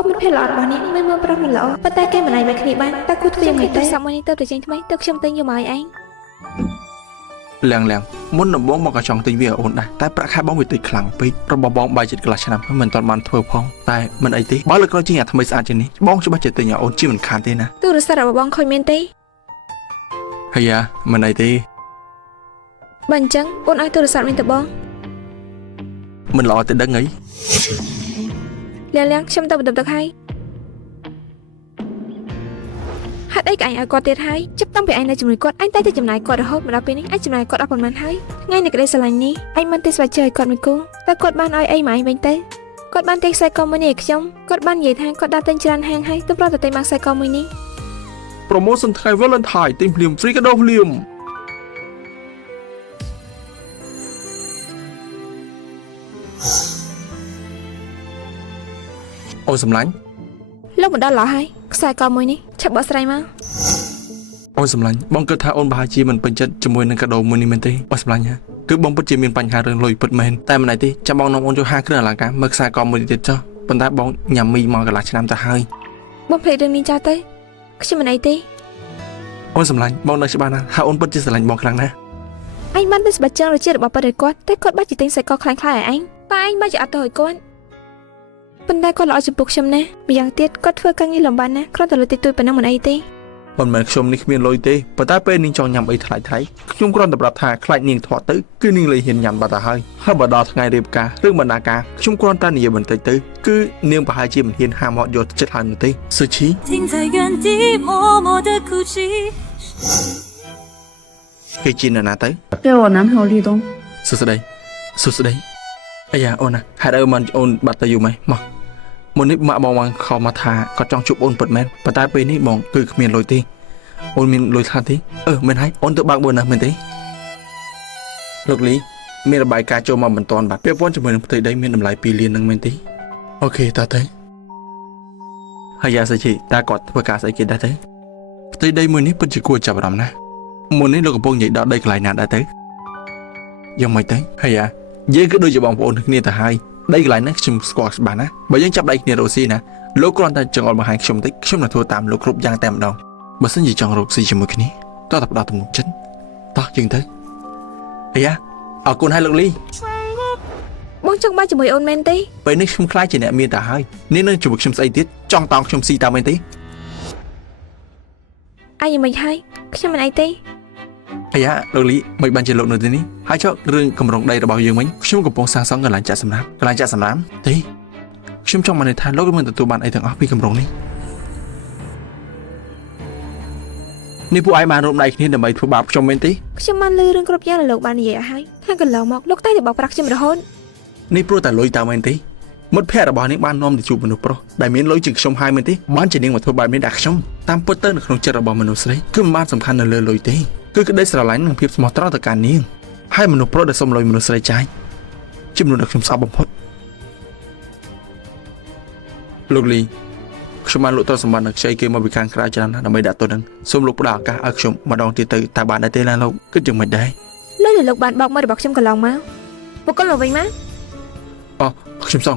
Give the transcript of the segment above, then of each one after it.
បើមិនភ័យល្អរបស់នេះមិនមើលប្រុសមិនល្អប៉ុន្តែគេមិនអាចបែកគ្នាបានតើគូធ្វើយ៉ាងម៉េចទៅសាប់មួយនេះទៅតែចេញថ្មីទៅខ្ញុំទិញយកមកឲ្យឯងលាំងមុនដំបងមកក៏ចង់ទិញវាអូនដែរតែប្រាក់ខែបងវាតិចខ្លាំងពេករបស់បងបាយចិត្តកន្លះឆ្នាំមិនទាន់បានធ្វើផងតែមិនអីទេបើលើក្រោយជាងអាថ្មីស្អាតជាងនេះបងច្បាស់ចិត្តទិញឲ្យអូនជាមិនខានទេណាទូរស័ព្ទរបស់បងខូចមែនទេហើយយ៉ាមិនអីទេបើអញ្ចឹងអូនឲ្យទូរស័ព្ទវិញទៅបងមិនល្អទៅដឹងអីលះខ្ញុំទៅបន្ទប់ទឹកហើយហេតុអីក៏ឯងឲ្យគាត់ទៀតហើយចាប់តាំងពីឯងនៅជាមួយគាត់ឯងតែចំណាយគាត់រហូតមកដល់ពេលនេះឯងចំណាយគាត់អស់ប៉ុន្មានហើយថ្ងៃនៃក្តីស្រឡាញ់នេះឯងមិនទេស្វាជើឲ្យគាត់មួយគូតែគាត់បានឲ្យអីមកឯងវិញទៅគាត់បានទិញខ្សែកមួយនេះឲ្យខ្ញុំគាត់បាននិយាយថាគាត់ដាក់ទិញច្រើនហាងហើយទៅប្រត់ទៅទិញបានខ្សែកមួយនេះប្រូម៉ូសិនថ្ងៃ Valentine ទិញភ្លាម free កាដូភ្លាមអូសម្លាញ់លោកមិនដល់ឡោះហើយខ្សែកមួយនេះឆាប់បកស្រាយមកអូសម្លាញ់បងគិតថាអូនប្រហែលជាមិនពេញចិត្តជាមួយនឹងកាដូមួយនេះមែនទេអូសម្លាញ់គឺបងពិតជាមានបញ្ហារឿងលុយពិតមែនតែមិនណៃទេចាំបងនាំអូនចូលហាងគ្រឿងអលង្ការមើលខ្សែកមួយនេះទៀតចុះប៉ុន្តែបងញ៉ាំមីមកកន្លះឆ្នាំទៅហើយបងភ្លេចរឿងនេះចោលទៅខ្ញុំមិនអីទេអូនសម្លាញ់បងនៅច្បាស់ណាស់ថាអូនពិតជាស្រឡាញ់បងខ្លាំងណាស់ឯងបានទៅស្បាច់ជើងរជារបស់ប៉ារីគាត់តែគាត់បាច់ជាទិញខ្សែកខ្លាំងៗឲ្យឯងប៉ាឯងបាច់ជាអត់ទៅឲ្យគាត់ប៉ុន្តែគាត់ល្អចំពោះខ្ញុំណាម្យ៉ាងទៀតគាត់ធ្វើការងារលំបាកណាស់គ្រាន់តែលុយតិចតួចប៉ុណ្ណឹងមិនអីទេមិនមែនខ្ញុំនេះគ្មានលុយទេប៉ុន្តែពេលនាងចង់ញ៉ាំអីថ្លៃខ្ញុំគ្រាន់តែប្រាប់ថាខ្លាចនាងធាត់ទៅគឺនាងលែងហ៊ានញ៉ាំបាត់ទៅហើយបើដល់ថ្ងៃរៀបការឬបណ្ណាការខ្ញុំគ្រាន់តែនិយាយបន្តិចទៅគឺនាងប្រហែលជាមិនហ៊ានហាមហត់យកចិត្តហើយនោះទេស៊ឺឈីគេជាណាទៅ给我男朋友立冬សួស្ដីអាយ៉ាអូនណាហេតុអីមិនអូនបាត់ទៅយូរម៉េចមកមុននេះម៉ាក់បងខំមកថាគាត់ចង់ជួបអូនពិតមែនប៉ុន្តែពេលនេះបងគឺគ្មានលុយទេអូនមានលុយខ្លះទេមែនហើយអូនទៅបើកបឺណាមែនទេលោកលីមានរបាយការណ៍ចូលមកមិនទាន់បាទពាក់ព័ន្ធជាមួយនឹងផ្ទៃដីមានតម្លៃ2លាននឹងមែនទេអូខេតើទៅហើយយ៉ាសាជីតើគាត់ធ្វើការស្អីគេដែរទៅផ្ទៃដីមួយនេះពិតជាគួរចាប់អារម្មណ៍ណាស់មុននេះលោកកំពុងនិយាយដល់ដីកន្លែងណាដែរទៅយ៉ាងម៉េចទៅហើយយ៉ាយើងគឺដូចជាបងប្អូនគ្នាទៅហើយដីកន្លែងហ្នឹងខ្ញុំស្គាល់ច្បាស់ណាបើយើងចាប់ដៃគ្នារកស៊ីណាលោកគ្រាន់តែចង់ឲ្យបង្ហាញខ្ញុំតិចខ្ញុំនឹងធ្វើតាមលោកគ្រប់យ៉ាងតែម្ដងបើសិនជាចង់រកស៊ីជាមួយគ្នាតោះតែផ្ដោតទំនុកចិត្តតោះយើងទៅអាយ៉ាអរគុណហើយលោកលីបងចង់បាយជាមួយអូនមែនទេពេលនេះខ្ញុំខ្លាចជាអ្នកមានតែហើយនេះនឹងជួយខ្ញុំស្អីទៀតចង់តោងខ្ញុំស៊ីតាមមែនទេអាយមិនហើយខ្ញុំមិនអីទេអាយ៉ាលោកលីមិនបានជាលោកនៅទីនេះហើយចុះរឿងកម្រងដីរបស់យើងវិញខ្ញុំកំពុងសាងសង់កន្លែងចាក់សម្រាមទេខ្ញុំចង់មកនិយាយថាលោកមិនទទួលបានអីទាំងអស់ពីកម្រងនេះពួកឯងបានរួមដៃគ្នាដើម្បីធ្វើបាបខ្ញុំមែនទេខ្ញុំបានលឺរឿងគ្រប់យ៉ាងដែលលោកបាននិយាយឲ្យហើយថាកន្លងមកលោកតែបោកប្រាស់ខ្ញុំរហូតនេះព្រោះតែលុយតើមែនទេមិត្តភ័ក្តិរបស់នាងបាននាំទៅជួបមនុស្សប្រុសដែលមានលុយជាងខ្ញុំហើយមែនទេបានជានាងមកធ្វើបែបនេះដាក់ខ្ញុំតាមពិតទៅនៅក្នុងចិត្តរបស់មនុស្សស្រីគឺមិនបានសំខាន់នៅលើលុយទេគឺក្តីស្រឡាញ់និងភាពស្មោះត្រង់ទៅកាន់នាងហើយមនុស្សប្រុសដែលសុំលុយមនុស្សស្រីចាយជាមនុស្សដែលខ្ញុំស្អប់បំផុតលោកលីខ្ញុំបានលក់ទ្រព្យសម្បត្តិនៅខ្ចីគេមកពីខាងក្រៅច្រើនណាស់ដើម្បីដាក់ទុននឹងសូមលោកផ្ដល់ឱកាសឲ្យខ្ញុំម្ដងទៀតទៅតើបានដែរទេណាលោកគិតយ៉ាងម៉េចដែរលុយដែលលោកបានបោកមករបស់ខ្ញុំកន្លងមកបុគ្គលមកវិញមកអូខ្ញុំសង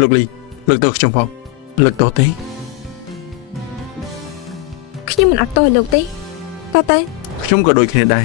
លោកលីលើកទោសខ្ញុំផងលើកទោសទេខ្ញុំមិនអត់ទោសឲ្យលោកទេតើខ្ញុំក៏ដូចគ្នាដែរ